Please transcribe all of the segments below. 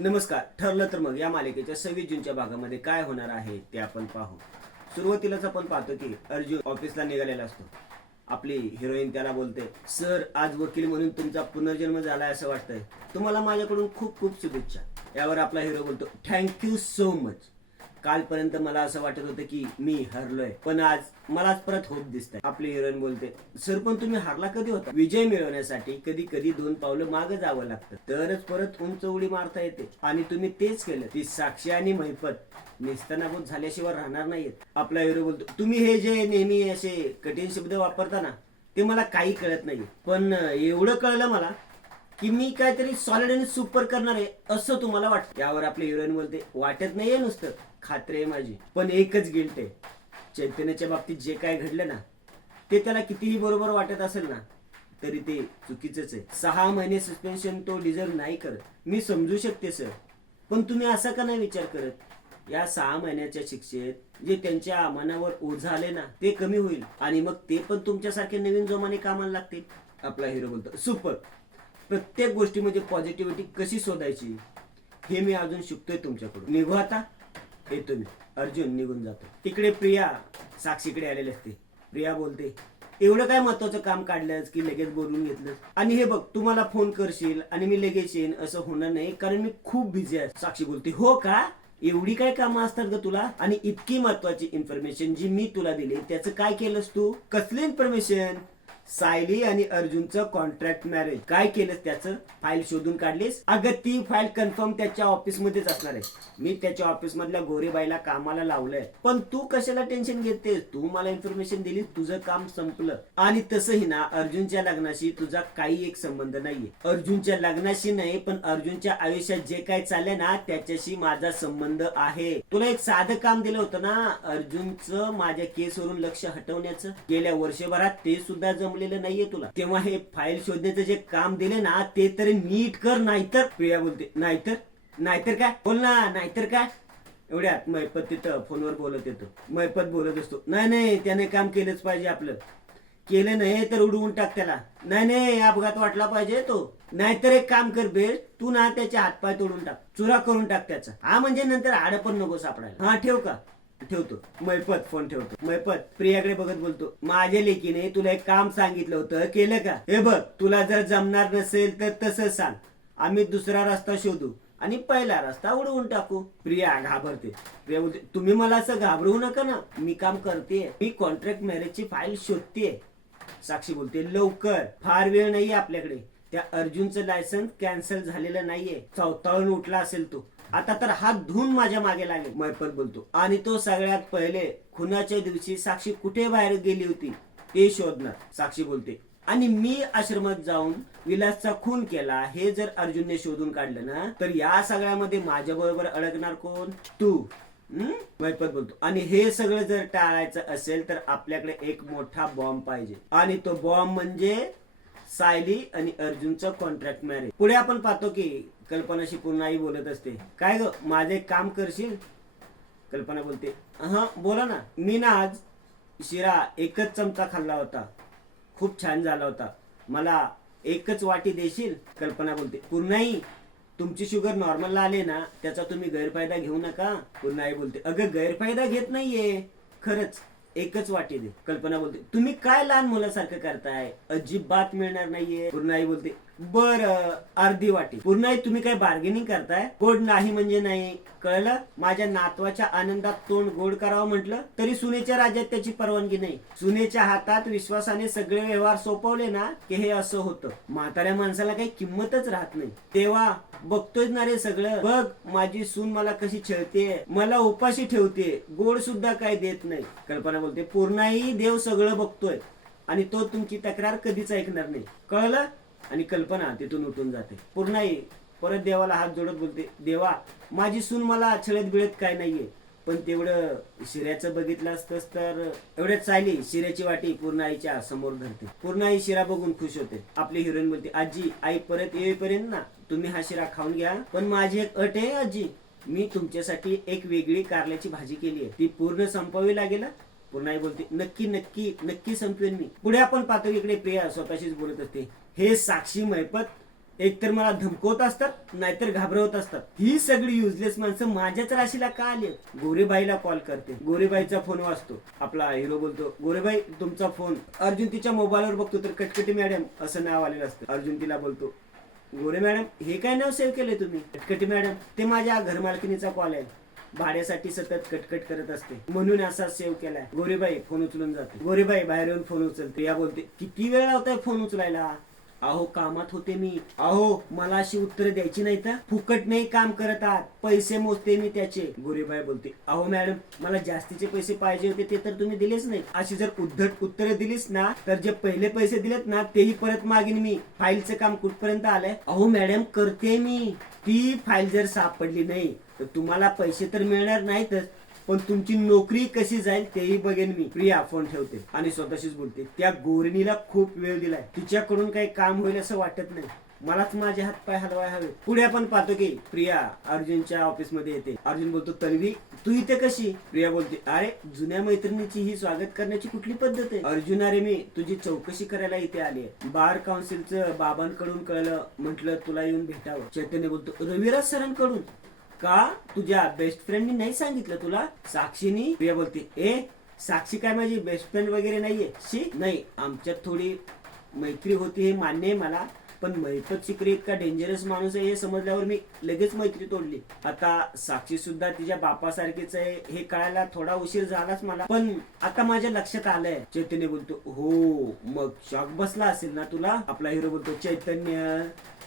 नमस्कार ठरलं तर मग या मालिकेच्या सव्वीस जूनच्या भागामध्ये काय होणार आहे ते आपण पाहू. सुरुवातीलाच आपण पाहतो की अर्जुन ऑफिसला निघालेला असतो. आपली हिरोईन त्याला बोलते सर आज वकील म्हणून तुमचा पुनर्जन्म झालाय असं वाटतंय. तुम्हाला माझ्याकडून खूप खूप शुभेच्छा. यावर आपला हिरो बोलतो थँक्यू सो मच कालपर्यंत मला असं वाटत होतं की मी हरलोय. पण आज मलाच परत होप दिसत आपली हिरोईन बोलते सर पण तुम्ही हारला कधी होता? विजय मिळवण्यासाठी कधी कधी दोन पावलं मागे जावं लागतं. तरच परत उंच उडी मारता येते. आणि तुम्ही तेच केलं. ती साक्षी आणि महिपत निस्तनाभूत झाल्याशिवाय राहणार नाहीत आपला हिरो बोलतो तुम्ही हे जे नेहमी असे कठीण शब्द वापरता ना ते मला काही कळत नाही पण एवढं कळलं मला की मी काहीतरी सॉलिड आणि सुपर करणार आहे असं तुम्हाला वाटतं. यावर आपले हिरोईन बोलते वाटत नाहीये नुसतं. खात्री आहे माझी. पण एकच गिल्ट आहे. चैतन्याच्या बाबतीत जे काय घडलं ना ते त्याला कितीही बरोबर वाटत असेल ना तरी ते चुकीचंच आहे. सहा महिने सस्पेन्शन तो डिझर्व नाही करत. मी समजू शकते सर पण तुम्ही असा का नाही विचार करत? या सहा महिन्याच्या शिक्षेत जे त्यांच्या मनावर ओझ आले ना ते कमी होईल. आणि मग ते पण तुमच्यासारखे नवीन जोमाने कामाला लागतील. आपला हिरो बोलतो सुपर. प्रत्येक गोष्टीमध्ये पॉझिटिव्हिटी कशी शोधायची हे मी अजून शिकतोय तुमच्याकडून. निघू आता. येतो मी. अर्जुन निघून जातो. तिकडे प्रिया साक्षीकडे आलेली असते. प्रिया बोलते एवढं काय महत्वाचं काम काढलंस की लगेच बोलून घेतलं आणि हे बघ तुम्हाला फोन करशील आणि मी लगेच येईन असं होणार नाही कारण मी खूप बिझी आहे. साक्षी बोलते हो का? एवढी काय कामं असतात ग तुला? आणि इतकी महत्वाची इन्फॉर्मेशन जी मी तुला दिली त्याचं काय केलंस तू? कसली इन्फॉर्मेशन सायली आणि अर्जुनचं कॉन्ट्रॅक्ट मॅरेज काय केलं त्याचं? फाईल शोधून काढलीस? अगं ती फाईल कन्फर्म त्याच्या ऑफिस मध्येच असणार आहे. मी त्याच्या ऑफिस मधल्या गोरेबाईला कामाला लावलंय. पण तू कशाला टेन्शन घेतेस? तू मला इन्फॉर्मेशन दिली तुझं काम संपलं. आणि तसंही ना अर्जुनच्या लग्नाशी तुझा काही एक संबंध नाहीये. अर्जुनच्या लग्नाशी नाही पण अर्जुनच्या आयुष्यात जे काय चाललंय ना त्याच्याशी माझा संबंध आहे. तुला एक साधं काम दिलं होतं ना अर्जुनचं माझ्या केसवरून लक्ष हटवण्याचं? गेल्या वर्षभरात ते सुद्धा जमलेलं नाहीये तुला. तेव्हा हे फाईल शोधण्याचं जे काम दिले ना ते तरी नीट कर नाहीतर प्रिया बोलते नाहीतर? नाहीतर काय? बोल ना नाहीतर काय? एवढ्यात मैपत तिथं फोनवर बोलत येतो. मैपत बोलत असतो. नाही नाही त्याने काम केलंच पाहिजे आपलं. केलं नाही तर उडवून टाक त्याला. नाही नाही अपघात वाटला पाहिजे तो. नाहीतर एक काम कर बेल तू ना त्याचे हातपाय तोडून टाक. चुरा करून टाक त्याचा. हा म्हणजे नंतर आड पण नको सापडायला. हा ठेव का? ठेवतो. मैपत फोन ठेवतो. मैपत प्रियाकडे बघत बोलतो. माझ्या लेकीने तुला एक काम सांगितलं होतं. केलं का? हे बघ तुला जर जमणार नसेल तर तसं सांग. आम्ही दुसरा रस्ता शोधू आणि पहिला रस्ता उडवून टाकू. प्रिया घाबरते. प्रिया बोलते तुम्ही मला असं घाबरवू नका ना. मी काम करते मी कॉन्ट्रॅक्ट मॅरेजची फाईल शोधते साक्षी बोलते लवकर. फार वेळ नाहीये आपल्याकडे. त्या अर्जुनचं लायसन्स कॅन्सल झालेलं नाहीये. चौताळून उठला असेल तो. आता तर हात धुवून माझ्या मागे लागेल. मैपत बोलतो. आणि तो सगळ्यात पहिले खुनाच्या दिवशी साक्षी कुठे बाहेर गेली होती ते शोधणार साक्षी बोलते. आणि मी आश्रमात जाऊन विलासचा खून केला हे जर अर्जुनने शोधून काढलं ना तर या सगळ्यामध्ये माझ्या बरोबर अडकणार कोण? तू. मैपत बोलतो. आणि हे सगळं जर टाळायचं असेल तर आपल्याकडे एक मोठा बॉम्ब पाहिजे. आणि तो बॉम्ब म्हणजे सायली आणि अर्जुनचं कॉन्ट्रॅक्ट मॅरेज पुढे आपण पाहतो की कल्पनाशी पुन्हाही बोलत असते. काय ग माझे काम करशील? कल्पना बोलते हा बोला ना. मी ना आज शिरा एकच चमचा खाल्ला होता. खूप छान झाला होता. मला एकच वाटी देशील? कल्पना बोलते पूर्णाई तुमची शुगर नॉर्मलला आले ना त्याचा तुम्ही गैरफायदा घेऊ नका. पूर्णाई बोलते अगं गैरफायदा घेत नाहीये. खरंच एकच वाटी दे. कल्पना बोलते तुम्ही काय लहान मुलासारखं करताय? अजिबात मिळणार नाहीये. पूर्ण आई बोलते बर अर्धी वाटी. पूर्ण तुम्ही काय बार्गेनिंग करताय? गोड नाही म्हणजे नाही. कळलं? माझ्या नातवाच्या आनंदात तोंड गोड करावं म्हटलं तरी सुनेच्या राज्यात त्याची परवानगी नाही. सुनेच्या हातात विश्वासाने सगळे व्यवहार सोपवले ना की हे असं होतं. म्हाताऱ्या माणसाला काही किंमतच राहत नाही. तेव्हा बघतोय ना रे सगळं. बघ माझी सून मला कशी छळते मला उपाशी ठेवते गोड सुद्धा काय देत नाही. कल्पना बोलते पूर्णाही देव सगळं बघतोय. आणि तो तुमची तक्रार कधीच ऐकणार नाही. कळलं? आणि कल्पना तिथून उठून जाते. पूर्णाई परत देवाला हात जोडत बोलते देवा माझी सून मला छळत बिळत काय नाहीये. पण तेवढं शिऱ्याचं बघितलं असतंच तर एवढ्यात चायली शिऱ्याची वाटी पूर्णाईच्या समोर धरते. पूर्णाई शिरा बघून खुश होते. आपली हिरोईन बोलते आजी आई परत येईपर्यंत ना तुम्ही हा शिरा खाऊन घ्या. पण माझी एक अट आहे आजी. मी तुमच्यासाठी एक वेगळी कारल्याची भाजी केली आहे. ती पूर्ण संपवावी लागेल. पूर्ण पूर्णाई बोलते नक्की नक्की नक्की संपवेन मी. पुढे आपण पातळीकडे इकडे प्रिया स्वतःशीच बोलत असते हे साक्षी मैपत एकतर मला धमकवत असतात नाहीतर घाबरवत असतात. ही सगळी युजलेस माणसं माझ्याच राशीला का आली गोरेबाईला कॉल करते. गोरेबाईचा फोन वाचतो. आपला हिरो बोलतो गोरेबाई तुमचा फोन अर्जुन तिच्या मोबाईलवर बघतो तर कटकटी मॅडम असं नाव आलेलं असतं. अर्जुन तिला बोलतो गोरे मॅडम हे काय नाव सेव्ह केलंय तुम्ही? कटकटी मॅडम ते माझ्या घरमालकिनीचा कॉल आहे. भाड्यासाठी सतत कटकट करत असते. म्हणून असा सेव्ह केलाय. गोरेबाई फोन उचलून जाते. गोरेबाई बाहेर येऊन फोन उचलते. या बोलते किती वेळ लावताय फोन उचलायला? अहो कामात होते मी. अहो. मला अशी उत्तर द्यायची नाही तर फुकट नाही काम करत आहात. पैसे मोजते मी त्याचे. गोरेबाई बोलते अहो मॅडम मला जास्तीचे पैसे पाहिजे होते ते तर तुम्ही दिलेच नाही अशी जर उद्धट उत्तरे दिलीस ना तर जे पहिले पैसे दिलेत ना तेही परत मागीन मी. फाईलचं काम कुठपर्यंत आलंय? अहो मॅडम करते मी. ती फाईल जर सापडली नाही तर तुम्हाला पैसे तर मिळणार नाहीतच. पण तुमची नोकरी कशी जाईल तेही बघेन मी. प्रिया फोन ठेवते. आणि स्वतःशीच बोलते. त्या गोरणीला खूप वेळ दिलाय. तिच्याकडून काही काम होईल असं वाटत नाही. मलाच माझे हात पाय हलवाय हवे. पुढे आपण पाहतो की प्रिया अर्जुनच्या ऑफिसमध्ये येते. अर्जुन बोलतो तन्वी तू इथे कशी? प्रिया बोलते अरे जुन्या मैत्रिणीची ही स्वागत करण्याची कुठली पद्धत आहे? अर्जुन अरे मी तुझी चौकशी करायला इथे आली बार काउन्सिलचं बाबांकडून कळलं. म्हटलं तुला येऊन भेटावं. चैतन्य बोलतो रविराज सरांकडून? का तुझ्या बेस्ट फ्रेंडनी नाही सांगितलं तुला? साक्षीनी प्रिया बोलते ए साक्षी काय माझी बेस्ट फ्रेंड वगैरे नाहीये? शी नाही आमच्यात थोडी मैत्री होती हे मान्य आहे मला पण महिपत शिकरी इतका डेंजरस माणूस आहे हे समजल्यावर मी लगेच मैत्री तोडली. आता साक्षी सुद्धा तिच्या बापासारखीच आहे हे कळायला थोडा उशीर झालाच मला पण आता माझ्या लक्षात आलंय. चैतन्य बोलतो हो मग शॉक बसला असेल ना तुला? आपला हिरो बोलतो चैतन्य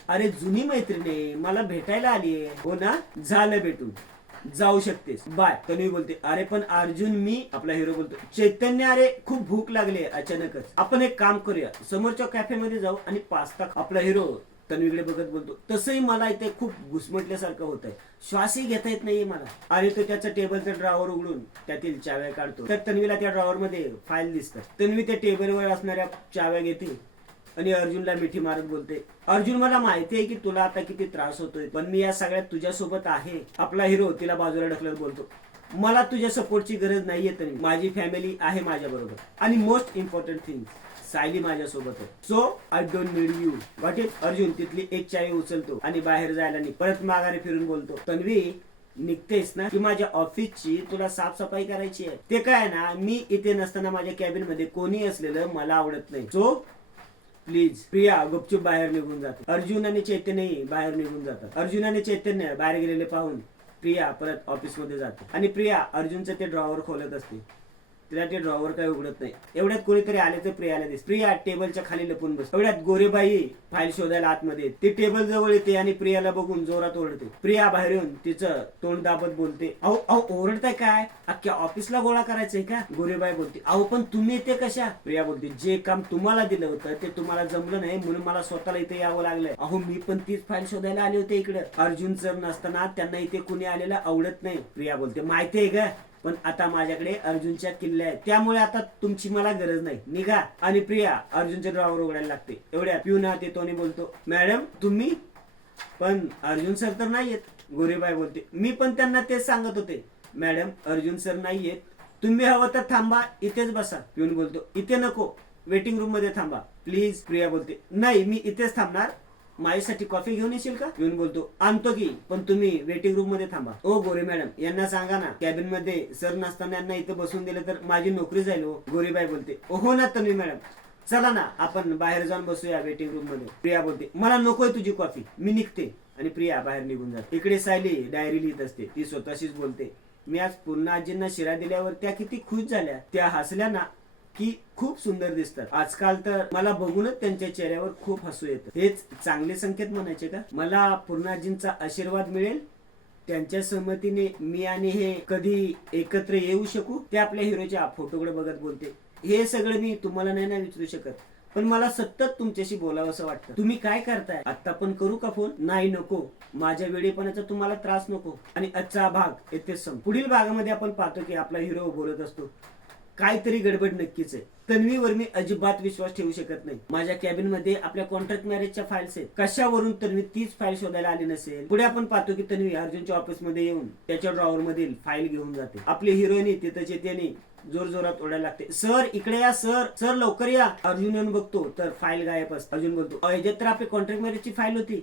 अरे जुनी मैत्रीण आहे मला भेटायला आली हो ना? झालं भेटून. जाऊ शकतेस. बाय. तन्वी बोलते अरे पण अर्जुन मी आपला हिरो बोलतो. चैतन्य अरे खूप भूक लागली अचानकच. आपण एक काम करूया. समोरच्या कॅफे मध्ये जाऊ आणि पास्ता आपला हिरो तन्वीकडे बघत बोलतो तसंही मला इथे खूप घुसमटल्यासारखं होत आहे श्वासही घेता येत नाहीये मला. अरे तो त्याचा टेबलचा ड्रॉवर उघडून त्यातील चाव्या काढतो. तर तन्वीला त्या ड्रॉवर मध्ये फाईल दिसतात तन्वी त्या टेबलवर असणाऱ्या चाव्या घेते. आणि अर्जुनला मिठी मारत बोलते अर्जुन मला माहिती आहे की तुला आता किती त्रास होतोय पण मी या सगळ्यात तुझ्यासोबत आहे. आपला हिरो तिला बाजूला ढकलत बोलतो मला तुझ्या सपोर्टची गरज नाहीये तरी माझी फॅमिली आहे माझ्या बरोबर आणि मोस्ट इम्पॉर्टंट थिंग सायली माझ्यासोबत आहे. So I don't need you what it Arjun तिथली एक चावी उचलतो आणि बाहेर जायला नाही परत माघारी फिरून बोलतो तन्वी निघतेस ना? की माझ्या ऑफिसची तुला साफसफाई करायची आहे. ते काय ना मी इथे नसताना माझ्या कॅबिनमध्ये कोणी असलेलं मला आवडत नाही. सो प्लीज प्रिया गुपचूप बाहेर निघून जाते. अर्जुन आणि चैतन्यही बाहेर निघून जातात. अर्जुन आणि चैतन्य बाहेर गेलेले पाहून प्रिया परत ऑफिसमध्ये जाते. आणि प्रिया अर्जुनचं ते ड्रॉवर खोलत असते. तिला ते ड्रॉवर काही उघडत नाही. एवढ्यात कोणीतरी आले तर प्रियाला दिस प्रिया टेबलच्या खाली लपून बस. एवढ्यात गोरेबाई फाईल शोधायला आतमध्ये. ती टेबल जवळ येते आणि प्रियाला बघून जोरात ओरडते. प्रिया बाहेर येऊन तिचं तोंड दाबत बोलते अहो अहो ओरडताय काय? अख्ख्या ऑफिसला गोळा करायचंय का? गोरेबाई बोलते अहो पण तुम्ही येते कशा? प्रिया बोलते जे काम तुम्हाला दिलं होतं ते तुम्हाला जमलं नाही म्हणून मला स्वतःला इथे यावं लागलंय. अहो मी पण तीच फाईल शोधायला आले होते इकडे. अर्जुन सर नसताना त्यांना इथे कुणी आलेलं आवडत नाही. प्रिया बोलते माहितीये का? पण आता माझ्याकडे अर्जुनच्या किल्ल्या आहेत. त्यामुळे आता तुमची मला गरज नाही. निघा. आणि प्रिया अर्जुनच्या ड्रॉवर उघडायला लागते. एवढ्या पिऊन हात येतो आणि बोलतो मॅडम तुम्ही? पण अर्जुन सर तर नाहीयेत. गोरेबाई बोलते मी पण त्यांना तेच सांगत होते. मॅडम अर्जुन सर नाहीयेत. तुम्ही हवं तर थांबा इथेच बसा. पिऊन बोलतो इथे नको वेटिंग रूममध्ये थांबा. प्लीज प्रिया बोलते नाही मी इथेच थांबणार. माझ्यासाठी कॉफी घेऊन येशील का? येऊन बोलतो. आणतो की पण तुम्ही वेटिंग रूममध्ये थांबा. ओ गोरे मॅडम यांना सांगा ना कॅबिनमध्ये सर नसताना यांना इथं बसून दिलं तर माझी नोकरी जाईल हो गोरीबाई बोलते. हो ना तन्वी मॅडम चला ना आपण बाहेर जाऊन बसूया वेटिंग रूममध्ये. प्रिया बोलते मला नकोय तुझी कॉफी मी निघते. आणि प्रिया बाहेर निघून जाते. इकडे सायली डायरी लिहित असते. ती स्वतःशीच बोलते मी आज पूर्ण आजींना शिरा दिल्यावर त्या किती खुश झाल्या. त्या हसल्या ना की खूप सुंदर दिसतात. आजकाल तर मला बघूनच त्यांच्या चेहऱ्यावर खूप हसू येतं. हेच चांगले संकेत म्हणायचे का? मला पूर्णाजींचा आशीर्वाद मिळेल. त्यांच्या संमतीने मी आणि हे कधी एकत्र येऊ शकू? ते आपल्या हिरोच्या फोटोकडे बघत बोलते. हे सगळं मी तुम्हाला नाही ना विचारू शकत. पण मला सतत तुमच्याशी बोलावं असं वाटतं. तुम्ही काय करताय? आता पण करू का फोन? नाही नको. माझ्या वेळेपणाचा तुम्हाला त्रास नको. आणि आजचा भाग येथे सम पुढील भागामध्ये आपण पाहतो की आपला हिरो बोलत असतो. काहीतरी गडबड नक्कीच आहे. तन्वीवर मी अजिबात विश्वास ठेवू शकत नाही. माझ्या कॅबिनमध्ये आपल्या कॉन्ट्रॅक्ट मॅरेजच्या फाईल्स आहेत. कशावरून तन्वी तीच फाईल शोधायला आली नसेल? पुढे आपण पाहतो की तन्वी अर्जुनच्या ऑफिसमध्ये येऊन त्याच्या ड्रॉवर मधील फाईल घेऊन जाते. आपली हिरोईनी तिथं त्याने जोर जोरात ओढायला लागते. सर इकडे या सर सर लवकर या. अर्जुन येऊन बघतो तर फाईल गायब असते. अर्जुन बोलतो अजे तर आपली कॉन्ट्रॅक्ट मॅरेजची फाईल होती.